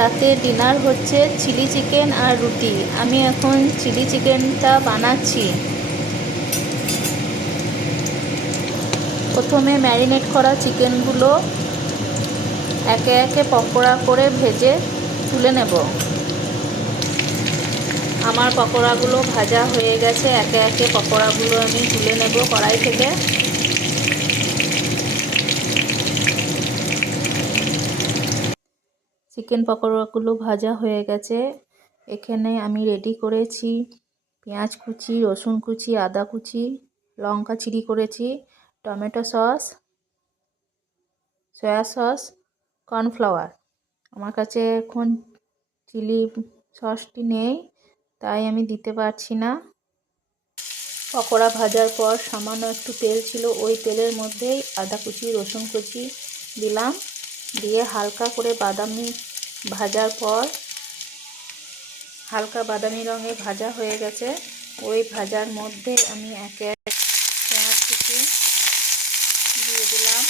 রাতে ডিনার হচ্ছে chilli chicken আর রুটি। আমি এখন চিলি চিকেনটা বানাচ্ছি। প্রথমে ম্যারিনেট করা চিকেনগুলো একে একে পকোড়া করে ভেজে তুলে নেব। আমার পকোড়াগুলো ভাজা হয়ে গেছে, একে একে পকোড়াগুলো আমি তুলে নেব কড়াই থেকে। চিকেন পকোড়াগুলো ভাজা হয়ে গেছে। এখানে আমি রেডি করেছি পেঁয়াজ কুচি, রসুন কুচি, আদা কুচি, লঙ্কা চিড়ি করেছি, tomato sauce, soya sauce, cornflour. আমার কাছে এখন চিলি সসটি নেই, তাই আমি দিতে পারছি না। পকোড়া ভাজার পর সামান্য একটু তেল ছিল, ওই তেলের মধ্যেই আদা কুচি, রসুন কুচি দিলাম, দিয়ে হালকা করে বাদামি ভাজার পর হালকা বাদামি রঙে ভাজা হয়ে গেছে। ওই ভাজার মধ্যে আমি একে এক পেঁয়াজ কুচি দিয়ে দিলাম,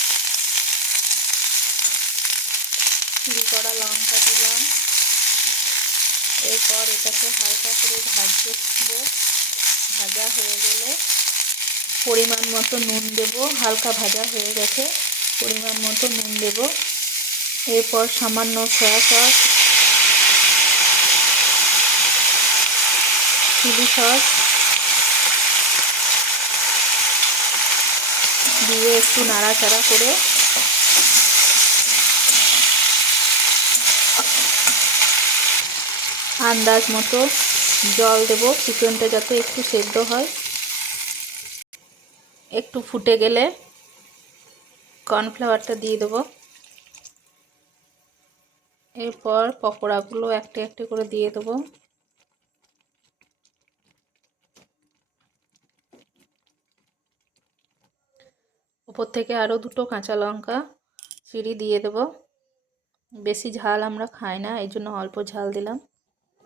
চিড়ি করা লঙ্কা দিলাম। এরপর এটাকে হালকা করে ভাজবো। ভাজা হয়ে গেলে পরিমাণ মতো নুন দেব। হালকা ভাজা হয়ে গেছে, পরিমাণ মতো নুন দেব। এরপর সামান্য সয়া সস, চিলি সস দিয়ে একটু নাড়াচাড়া করে আন্দাজ মতো জল দেব, চিকেনটা যাতে একটু সেদ্ধ হয়। একটু ফুটে গেলে কর্নফ্লাওয়ারটা দিয়ে দেবো। এরপর পকোড়াগুলো একটা একটা করে দিয়ে দেবো। উপর থেকে আরও দুটো কাঁচা লঙ্কা চিড়ি দিয়ে দেবো। বেশি ঝাল আমরা খাই না, এই জন্য অল্প ঝাল দিলাম।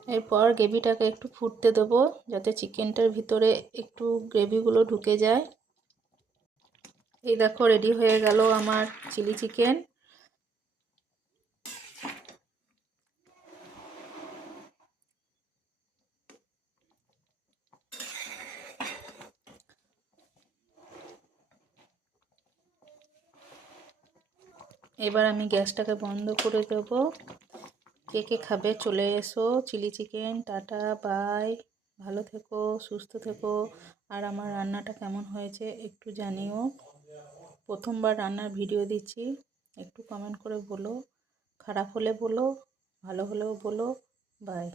এরপর গ্রেভিটাকে একটু ফুটতে দেবো, যাতে চিকেনটার ভিতরে একটু গ্রেভিগুলো ঢুকে যায়। এই দেখো রেডি হয়ে গেল আমার চিলি চিকেন। এবার আমি গ্যাসটাকে বন্ধ করে দেবো। কে কে খাবে চলে এসো। Chilli chicken, ta-ta, bye. ভালো থেকো, সুস্থ থেকো। আর আমার রান্নাটা কেমন হয়েছে একটু জানিও। প্রথমবার রান্নার ভিডিও দিচ্ছি, একটু কমেন্ট করে বলো। খারাপ হলে বলো, ভালো হলেও বলো। বাই।